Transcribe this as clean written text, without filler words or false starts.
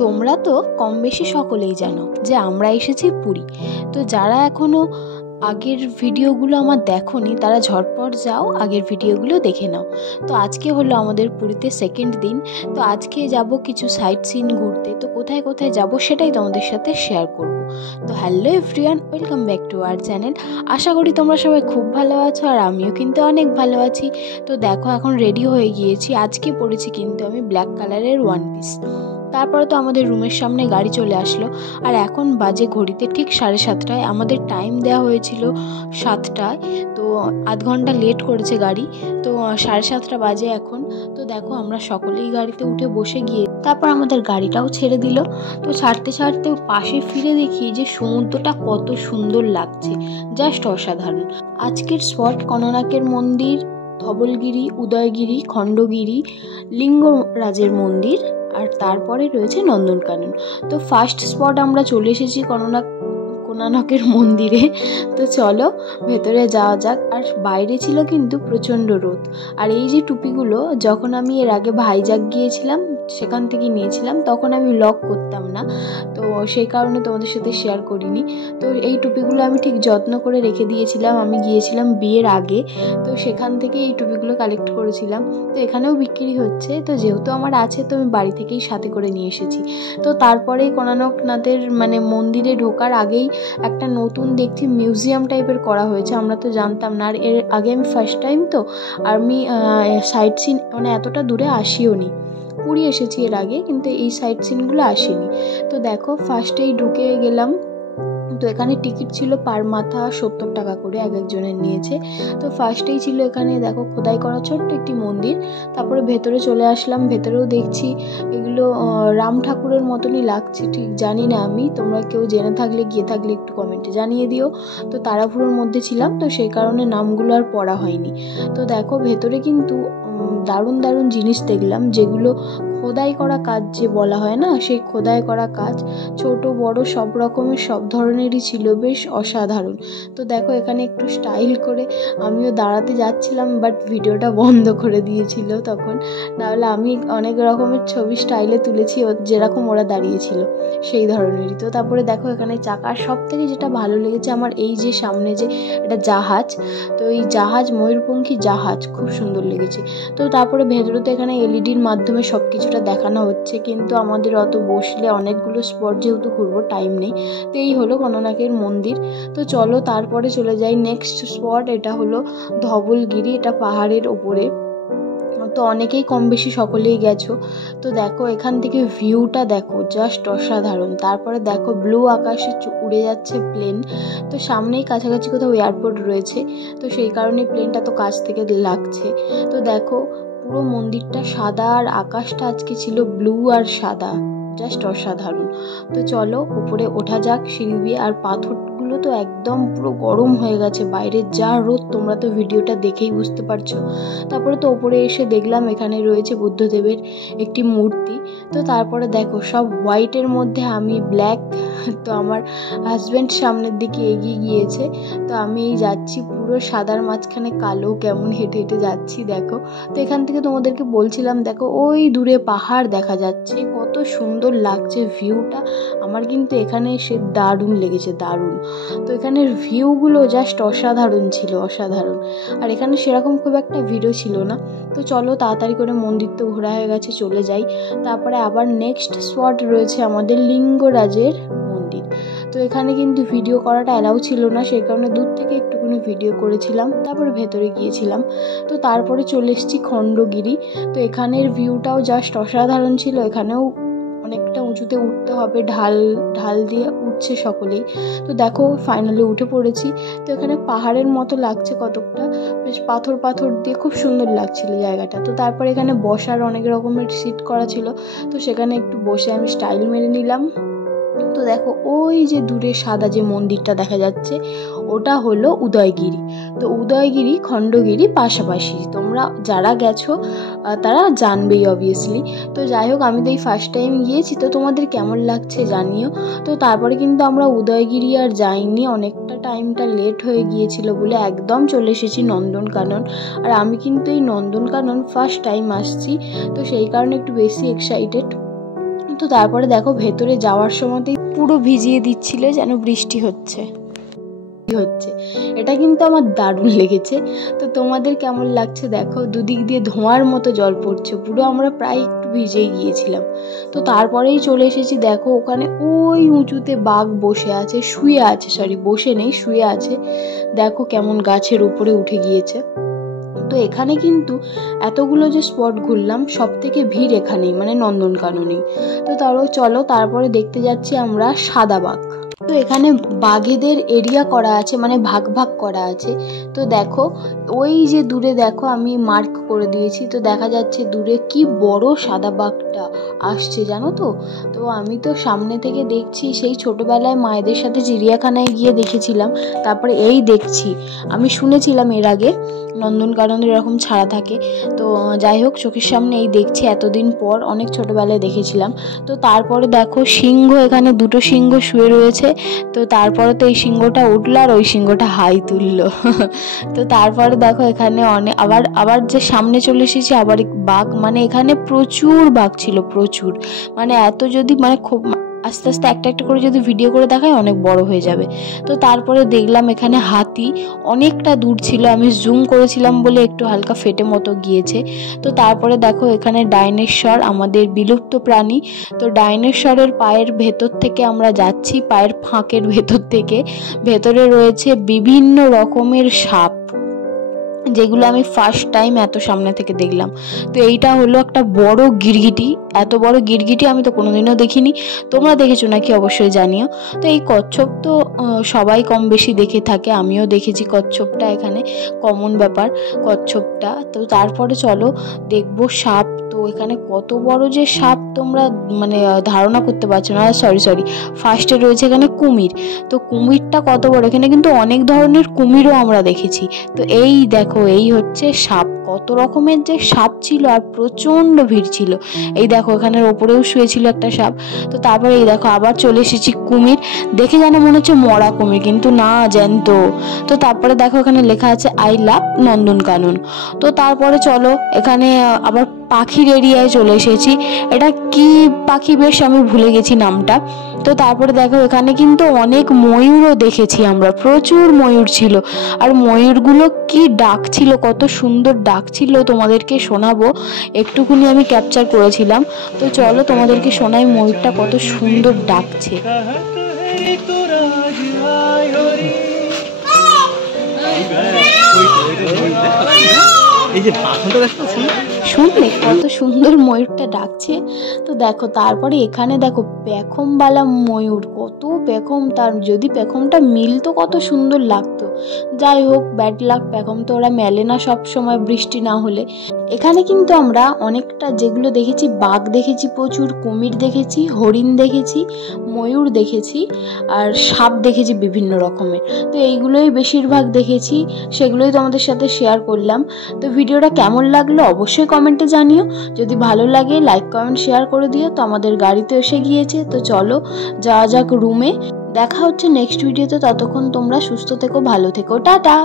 তোমরা তো কম বেশি সকলেই জানো যে আমরা এসেছি পুরী। তো যারা এখনও আগের ভিডিওগুলো আমার দেখোনি তারা ঝটপট যাও, আগের ভিডিওগুলো দেখে নাও। তো আজকে হলো আমাদের পুরীতে সেকেন্ড দিন। তো আজকে যাব কিছু সাইট সিন ঘুরতে। তো কোথায় কোথায় যাব সেটাই তোমাদের সাথে শেয়ার করব। তো hello everyone, welcome back to our channel. আশা করি তোমরা সবাই খুব ভালো আছো, আর আমিও কিন্তু অনেক ভালো আছি। তো দেখো এখন রেডি হয়ে গিয়েছি। আজকে পরেছি কিন্তু আমি ব্ল্যাক কালারের ওয়ান পিস। তারপরে তো আমাদের রুমের সামনে গাড়ি চলে আসলো, আর এখন বাজে ঘড়িতে ঠিক 7:30। আমাদের টাইম দেওয়া হয়েছিল 7টায়, তো আধ ঘন্টা লেট করেছে গাড়ি। তো 7:30 বাজে এখন। তো দেখো আমরা সকলেই গাড়িতে উঠে বসে গিয়ে তারপর আমাদের গাড়িটাও ছেড়ে দিল। তো ছাড়তে ছাড়তে পাশে ফিরে দেখি যে সমুদ্রটা কত সুন্দর লাগছে, জাস্ট অসাধারণ। আজকের স্পট কননাকের মন্দির, ধবলগিরি, উদয়গিরি, খণ্ডগিরি, লিঙ্গরাজের মন্দির, আর তারপরে রয়েছে নন্দনকানন। তো ফার্স্ট স্পট আমরা চলে এসেছি কোনানকের মন্দিরে। তো চলো ভেতরে যাওয়া যাক। আর বাইরে ছিল কিন্তু প্রচণ্ড রোদ। আর এই যে টুপিগুলো যখন আমি এর আগে ভাইজাগ গিয়েছিলাম সেখান থেকে নিয়েছিলাম, তখন আমি ব্লগ করতাম না, তো সেই কারণে তোমাদের সাথে শেয়ার করিনি। তো এই টুপিগুলো আমি ঠিক যত্ন করে রেখে দিয়েছিলাম, আমি গিয়েছিলাম বিয়ের আগে, তো সেখান থেকে এই টুপিগুলো কালেক্ট করেছিলাম। তো এখানেও বিক্রি হচ্ছে, তো যেহেতু আমার আছে তো আমি বাড়ি থেকেই সাথে করে নিয়ে এসেছি। তো তারপরে কোনানকনাথের মন্দিরে ঢোকার আগেই একটা নতুন দেখছি মিউজিয়াম টাইপের করা হয়েছে, আমরা তো জানতাম না। আর এর আগে আমি ফার্স্ট টাইম তো, আর আমি সাইট সিন এতটা দূরে আসিও নি। পুরী এসেছি এর আগে, কিন্তু এই সাইট সিনগুলো আসেনি। তো দেখো ফার্স্টেই ঢুকে গেলাম। তো এখানে টিকিট ছিল পার মাথা 70 টাকা করে, এক একজনের নিয়েছে। তো ফার্স্টেই ছিল এখানে দেখো খোদাই করা ছোট্ট একটি মন্দির। তারপরে ভেতরে চলে আসলাম, ভেতরেও দেখছি এগুলো রাম ঠাকুরের মতনই লাগছে, ঠিক জানি না আমি, তোমরা কেউ জেনে থাকলে গিয়ে থাকলে একটু কমেন্টে জানিয়ে দিও। তো তাড়াহুড়োর মধ্যে ছিলাম, তো সেই কারণে নামগুলো আর পড়া হয়নি। তো দেখো ভেতরে কিন্তু দারুণ দারুণ জিনিস দেখলাম, যেগুলো খোদাই করা কাজ যে বলা হয় না, সেই খোদাই করা কাজ ছোট বড় সব রকমের সব ধরনেরই ছিল, বেশ অসাধারণ। তো দেখো এখানে একটু স্টাইল করে আমিও দাঁড়াতে যাচ্ছিলাম, বাট ভিডিওটা বন্ধ করে দিয়েছিল তখন, নাহলে আমি অনেক রকমের ছবি স্টাইলে তুলেছি যেরকম ওরা দাঁড়িয়েছিল সেই ধরনেরই। তো তারপরে দেখো এখানে চাকার সব থেকে যেটা ভালো লেগেছে আমার, এই যে সামনে যে এটা জাহাজ, তো এই জাহাজ ময়ূরপঙ্খী জাহাজ খুব সুন্দর লেগেছে। তো তারপরে ভেতরে তো এখানে এলইডির মাধ্যমে সব কিছুটা দেখানো হচ্ছে, কিন্তু আমাদের অত বসলে অনেকগুলো স্পট যেহেতু ঘুরবো টাইম নেই। তো এই হলো কোনানকের মন্দির। তো চলো তারপরে চলে যাই নেক্সট স্পট, এটা হলো ধবলগিরি, এটা পাহাড়ের ওপরে। তো অনেকেই কম বেশি সকলেই গেছো। তো দেখো এখান থেকে ভিউটা দেখো, জাস্ট অসাধারণ। তারপরে দেখো ব্লু আকাশে উড়ে যাচ্ছে প্লেন। তো সামনেই কাছাকাছি কোথাও এয়ারপোর্ট রয়েছে, তো সেই কারণে প্লেনটা তো কাছ থেকে লাগছে। তো দেখো পুরো মন্দিরটা সাদা, আর আকাশটা আজকে ছিল ব্লু আর সাদা, জাস্ট অসাধারণ। তো চলো উপরে ওঠা যাক সিঁড়ি দিয়ে। আর পাথরগুলো তো একদম পুরো গরম হয়ে গেছে, বাইরের যা রোদ, তোমরা তো ভিডিওটা দেখেই বুঝতে পারছো। তারপরে তো উপরে এসে দেখলাম এখানে রয়েছে বুদ্ধদেবের একটি মূর্তি। তো তারপরে দেখো সব হোয়াইটের মধ্যে আমি ব্ল্যাক। তো আমার হাজব্যান্ড সামনের দিকে এগিয়ে গিয়েছে, তো আমি যাচ্ছি পুরো সাদার মাঝখানে কালো, কেমন হেঁটে হেঁটে যাচ্ছি দেখো। তো এখান থেকে তোমাদেরকে বলছিলাম দেখো ওই দূরে পাহাড় দেখা যাচ্ছে, কত সুন্দর লাগছে ভিউটা। আমার কিন্তু এখানে এসে দারুণ লেগেছে, দারুণ। তো এখানের ভিউগুলো জাস্ট অসাধারণ ছিল, অসাধারণ। আর এখানে সেরকম খুব একটা ভিড়ও ছিল না। তো চলো তাড়াতাড়ি করে মন্দির তো ঘোরা হয়ে গেছে, চলে যাই। তারপরে আবার নেক্সট স্পট রয়েছে আমাদের লিঙ্গরাজের মন্দির। তো এখানে কিন্তু ভিডিও করাটা অ্যালাউ ছিল না, সেই কারণে দূর থেকে একটুখানি ভিডিও করেছিলাম, তারপরে ভেতরে গিয়েছিলাম। তো তারপরে চলে এসেছি খণ্ডগিরি। তো এখানের ভিউটাও জাস্ট অসাধারণ ছিল। এখানেও অনেকটা উঁচুতে উঠতে হবে, ঢাল ঢাল দিয়ে উঠছে সকলেই। তো দেখো ফাইনালি উঠে পড়েছি। তো এখানে পাহাড়ের মতো লাগছে কতকটা, বেশ পাথর পাথর দিয়ে খুব সুন্দর লাগছিল জায়গাটা। তো তারপরে এখানে বসার অনেক রকমের সিট করা ছিল, তো সেখানে একটু বসে আমি স্টাইল মেরে নিলাম। তো দেখো ওই যে দূরে সাদা যে মন্দিরটা দেখা যাচ্ছে, ওটা হলো উদয়গিরি। তো উদয়গিরি খণ্ডগিরি পাশাপাশি, তোমরা যারা গেছো তারা জানবেই অবভিয়াসলি। তো যাই হোক আমি তো এই ফার্স্ট টাইম গিয়েছি, তো তোমাদের কেমন লাগছে জানিও। তো তারপরে কিন্তু আমরা উদয়গিরি আর যাইনি, অনেকটা টাইমটা লেট হয়ে গিয়েছিল বলে একদম চলে এসেছি নন্দনকানন। আর আমি কিন্তু এই নন্দনকানন ফার্স্ট টাইম আসছি, তো সেই কারণে একটু বেশি এক্সাইটেড। তো তারপরে দেখো ভেতরে যাওয়ার সময়তেই পুরো ভিজিয়ে দিচ্ছিল যেন বৃষ্টি হচ্ছে। এটা কিন্তু আমার দারুণ লেগেছে। তো তোমাদের কেমন লাগছে দেখো, দুদিক দিয়ে ধোঁয়ার মতো জল পড়ছে, পুরো আমরা প্রায় একটু ভিজে গিয়েছিলাম। তো তারপরেই চলে এসেছি, দেখো ওখানে ওই উঁচুতে বাঘ বসে আছে, শুয়ে আছে, সরি বসে নেই, শুয়ে আছে। দেখো কেমন গাছের উপরে উঠে গিয়েছে। তো এখানে কিন্তু এতগুলো যে স্পট ঘুরলাম সব থেকে ভিড় এখানেই, মানে নন্দনকাননেই। তো চলো তারপরে দেখতে যাচ্ছি আমরা সাদা বাঘ। তো এখানে বাঘেদের এরিয়া করা আছে, মানে ভাগ ভাগ করা আছে। তো দেখো ওই যে দূরে দেখো আমি মার্ক করে দিয়েছি, তো দেখা যাচ্ছে দূরে কি বড় সাদা বাঘটা আসছে জানো তো। তো আমি তো সামনে থেকে দেখছি, সেই ছোটবেলায় মায়েদের সাথে চিড়িয়াখানায় গিয়ে দেখেছিলাম, তারপরে এই দেখছি। আমি শুনেছিলাম এর আগে নন্দনকাননে এরকম ছাড়া থাকে, তো যাই হোক চোখের সামনে এই দেখছি, এতদিন পর, অনেক ছোটবেলায় দেখেছিলাম। তো তারপরে দেখো সিংহ, এখানে দুটো সিংহ শুয়ে রয়েছে। তো তারপরে তো এই সিংহটা উঠলো আর ওই সিংহটা হাই তুললো। তো তারপরে দেখো এখানে অনেক আবার যে সামনে চলে এসেছি আবার বাঘ, মানে এখানে প্রচুর বাঘ ছিল, প্রচুর, মানে এত যদি মানে খুব আস্তে আস্তে একটা একটা করে যদি ভিডিও করে দেখায় অনেক বড় হয়ে যাবে। তো তারপরে দেখলাম এখানে হাতি অনেকটা দূর ছিল, আমি জুম করেছিলাম বলে একটু হালকা ফেটে মতো গিয়েছে। তো তারপরে দেখো এখানে ডাইনোসর, আমাদের বিলুপ্ত প্রাণী। তো ডাইনোসরের পায়ের ভেতর থেকে আমরা যাচ্ছি, পায়ের ফাঁকের ভেতর থেকে। ভেতরে রয়েছে বিভিন্ন রকমের সাপ, যেগুলো আমি ফার্স্ট টাইম এত সামনে থেকে দেখলাম। তো এইটা হলো একটা বড় গিরগিটি, এত বড় গিরগিটি আমি তো কোনোদিনও দেখিনি। তোমরা দেখেছো নাকি অবশ্যই জানিও। তো এই কচ্ছপ তো সবাই কম বেশি দেখে থাকে, আমিও দেখেছি কচ্ছপটা, এখানে কমন ব্যাপার কচ্ছপটা। তো তারপরে চলো দেখবো সাপ। তো এখানে কত বড় যে সাপ তোমরা মানে ধারণা করতে পারছো না। সরি ফার্স্টে রয়েছে এখানে কুমির। তো কুমিরটা কত বড়, এখানে কিন্তু অনেক ধরনের কুমিরও আমরা দেখেছি। তো এই দেখো এই হচ্ছে সাপ, কত রকমের যে সাপ ছিল, আর প্রচন্ড ভিড় ছিল। এই দেখো এখানের ওপরেও শুয়েছিল একটা সাপ। তো তারপরে এই দেখো আবার চলে এসেছি কুমির, দেখে যেন মনে হচ্ছে মরা কুমির, কিন্তু না, জ্যান্ত। তো তারপরে দেখো এখানে লেখা আছে আই লাভ নন্দনকানন। তো তারপরে চলো এখানে আবার পাখির এরিয়ায় চলে এসেছি। এটা কি পাখি বেশ আমি ভুলে গেছি নামটা। তো তারপরে দেখো এখানে কিন্তু অনেক ময়ূরও দেখেছি আমরা, প্রচুর ময়ূর ছিল। আর ময়ূরগুলো কি ডাকছিল, কত সুন্দর ডাকছিল, তোমাদেরকে শোনাবো, একটুকুনি আমি ক্যাপচার করেছিলাম। তো চলো তোমাদেরকে শোনাই ময়ূরটা কত সুন্দর ডাকছে। এই যে শুনলে কত সুন্দর ময়ূরটা ডাকছে। তো দেখো তারপরে এখানে দেখো পেখমওয়ালা ময়ূর, কত পেখম, তার যদি পেখমটা মিলতো কত সুন্দর লাগতো। যাই হোক ব্যাড লাক, পেখম তো ওরা মেলে না সব সময় বৃষ্টি না হলে। এখানে কিন্তু আমরা অনেকটা যেগুলো দেখেছি, বাঘ দেখেছি প্রচুর, কুমির দেখেছি, হরিণ দেখেছি, ময়ূর দেখেছি, আর সাপ দেখেছি বিভিন্ন রকমের। তো এইগুলোই বেশিরভাগ দেখেছি, সেগুলোই তোমাদের সাথে শেয়ার করলাম। তো ভিডিওটা কেমন লাগলো অবশ্যই কমেন্টে জানিও। যদি ভালো লাগে লাইক কমেন্ট শেয়ার করে দিও। তো আমাদের গাড়িতে এসে গিয়েছে, তো চলো যাওয়া যাক রুমে। দেখা হচ্ছে নেক্সট ভিডিওতে, ততক্ষণ তোমরা সুস্থ থেকো, ভালো থেকো, টাটা।